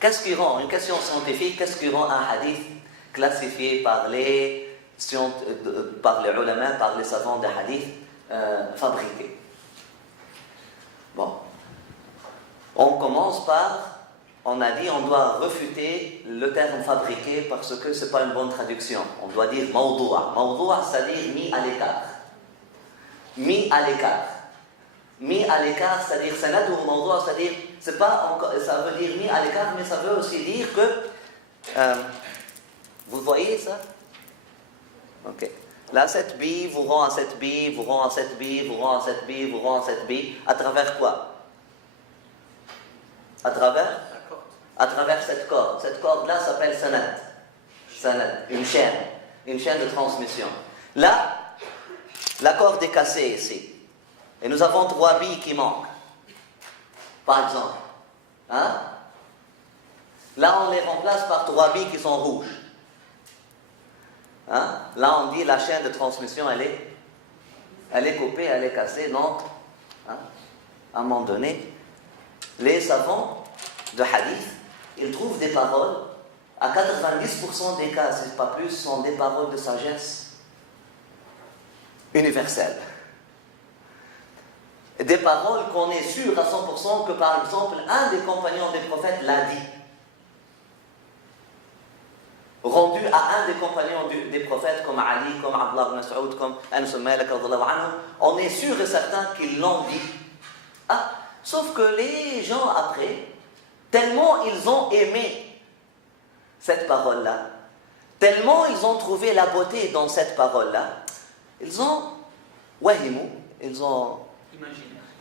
Qu'est-ce qui rend, une question scientifique, qu'est-ce qui rend un hadith classifié par les ulama, par les savants de hadith, fabriqué? Bon. On commence par, on a dit, on doit refuter le terme fabriqué parce que ce n'est pas une bonne traduction. On doit dire mawdou'a. Mawdou'a, c'est-à-dire mis à l'écart. Mis à l'écart. Mis à l'écart, c'est-à-dire sanad ou mawdou'a, c'est-à-dire, c'est pas encore, ça veut dire mis à l'écart, mais ça veut aussi dire que, vous voyez ça? Ok. Là, cette bille vous rend à cette bille, vous rend à cette bille, vous rend à cette bille, vous rend à cette bille. À travers quoi? À travers cette corde. Cette corde-là s'appelle sanad. Sanad, une chaîne de transmission. Là, la corde est cassée ici. Et nous avons 3 billes qui manquent. Par exemple. Hein? Là, on les remplace par 3 billes qui sont rouges. Hein? Là, on dit la chaîne de transmission, elle est coupée, elle est cassée. Donc, hein, à un moment donné, les savants de hadith, ils trouvent des paroles, à 90% des cas, si pas plus, sont des paroles de sagesse universelle. Des paroles qu'on est sûr à 100% que, par exemple, un des compagnons des prophètes l'a dit. Rendu à un des compagnons des prophètes, comme Ali, comme Abdullah ibn Mas'ud, comme Anas ibn Malik, on est sûr et certain qu'ils l'ont dit. Ah, sauf que les gens après, tellement ils ont aimé cette parole-là, tellement ils ont trouvé la beauté dans cette parole-là, ils ont wahimu, ils ont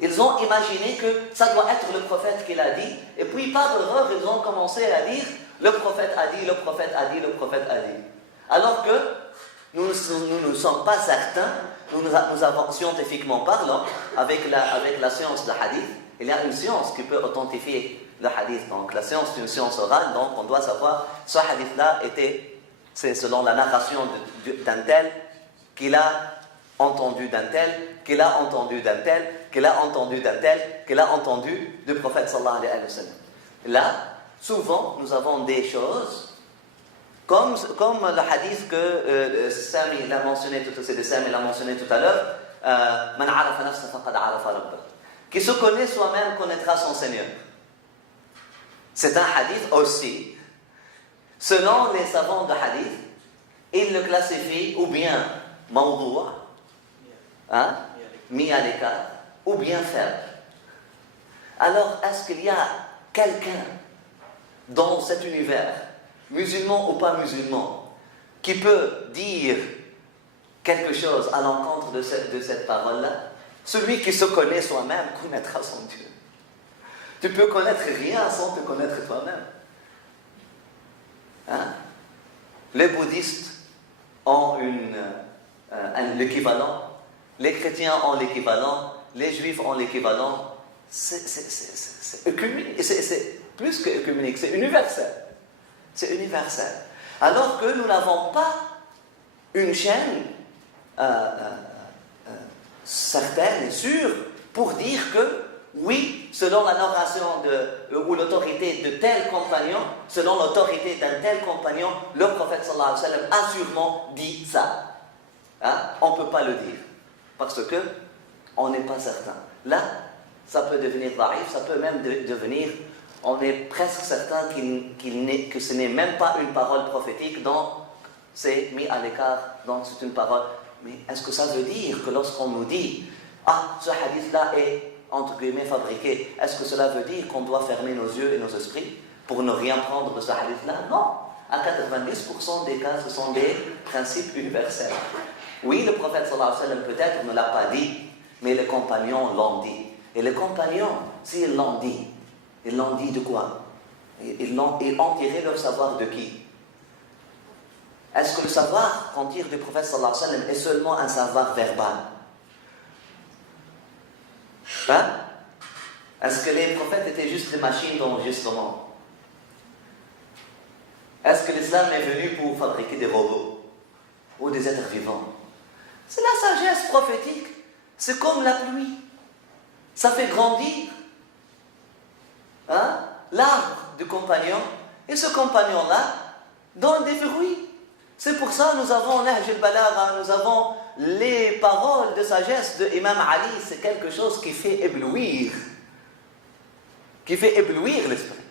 imaginé que ça doit être le prophète qui l'a dit, et puis par erreur, ils ont commencé à dire le prophète a dit, le prophète a dit, le prophète a dit. Alors que nous ne sommes pas certains, nous avons, scientifiquement parlant, avec la science de hadith, il y a une science qui peut authentifier le hadith. Donc la science est une science orale, donc on doit savoir, ce hadith-là c'est selon la narration d'un tel, qu'il a entendu d'un tel, qu'il a entendu d'un tel, qu'il a entendu d'un tel, qu'il a entendu du prophète sallallahu alayhi wa sallam. Là, souvent, nous avons des choses, comme le hadith que Sami l'a mentionné tout à l'heure, Man arafa nafsa faqad arafa rabbah. Qui se connaît soi-même connaîtra son Seigneur. C'est un hadith aussi. Selon les savants de hadith, ils le classifient ou bien mawdou'a, hein, mis à l'écart, ou bien faible. Alors, est-ce qu'il y a quelqu'un dans cet univers, musulman ou pas musulman, qui peut dire quelque chose à l'encontre de cette parole-là? Celui qui se connaît soi-même connaîtra son Dieu. Tu peux connaître rien sans te connaître toi-même. Hein? Les bouddhistes ont l'équivalent, les chrétiens ont l'équivalent, les juifs ont l'équivalent. C'est œcuménique, c'est plus que œcuménique, c'est universel. C'est universel. Alors que nous n'avons pas une chaîne certaine et sûre pour dire que, oui, selon la narration ou l'autorité de tel compagnon, selon l'autorité d'un tel compagnon, le prophète sallallahu alayhi wa sallam a sûrement dit ça. Hein? On ne peut pas le dire. Parce que on n'est pas certain. Là, ça peut devenir daïf, ça peut même devenir, on est presque certain que ce n'est même pas une parole prophétique, donc c'est mis à l'écart, donc c'est une parole. Mais est-ce que ça veut dire que lorsqu'on nous dit « Ah, ce hadith-là est, entre guillemets, fabriqué », est-ce que cela veut dire qu'on doit fermer nos yeux et nos esprits pour ne rien prendre de ce hadith-là? Non. À 90% des cas, ce sont des principes universels. Oui, le prophète sallallahu alayhi wa sallam peut-être ne l'a pas dit, mais les compagnons l'ont dit. Et les compagnons, s'ils l'ont dit, ils l'ont dit de quoi? Ils ont tiré leur savoir de qui? Est-ce que le savoir qu'on tire du prophète sallallahu alayhi wa sallam est seulement un savoir verbal? Hein? Est-ce que les prophètes étaient juste des machines d'enregistrement? Est-ce que l'islam est venu pour fabriquer des robots ou des êtres vivants? C'est la sagesse prophétique. C'est comme la pluie. Ça fait grandir. Hein? L'arbre du compagnon, et ce compagnon-là donne des fruits. C'est pour ça que nous avons Nahj al-Balagha, nous avons les paroles de sagesse de Imam Ali. C'est quelque chose qui fait éblouir l'esprit.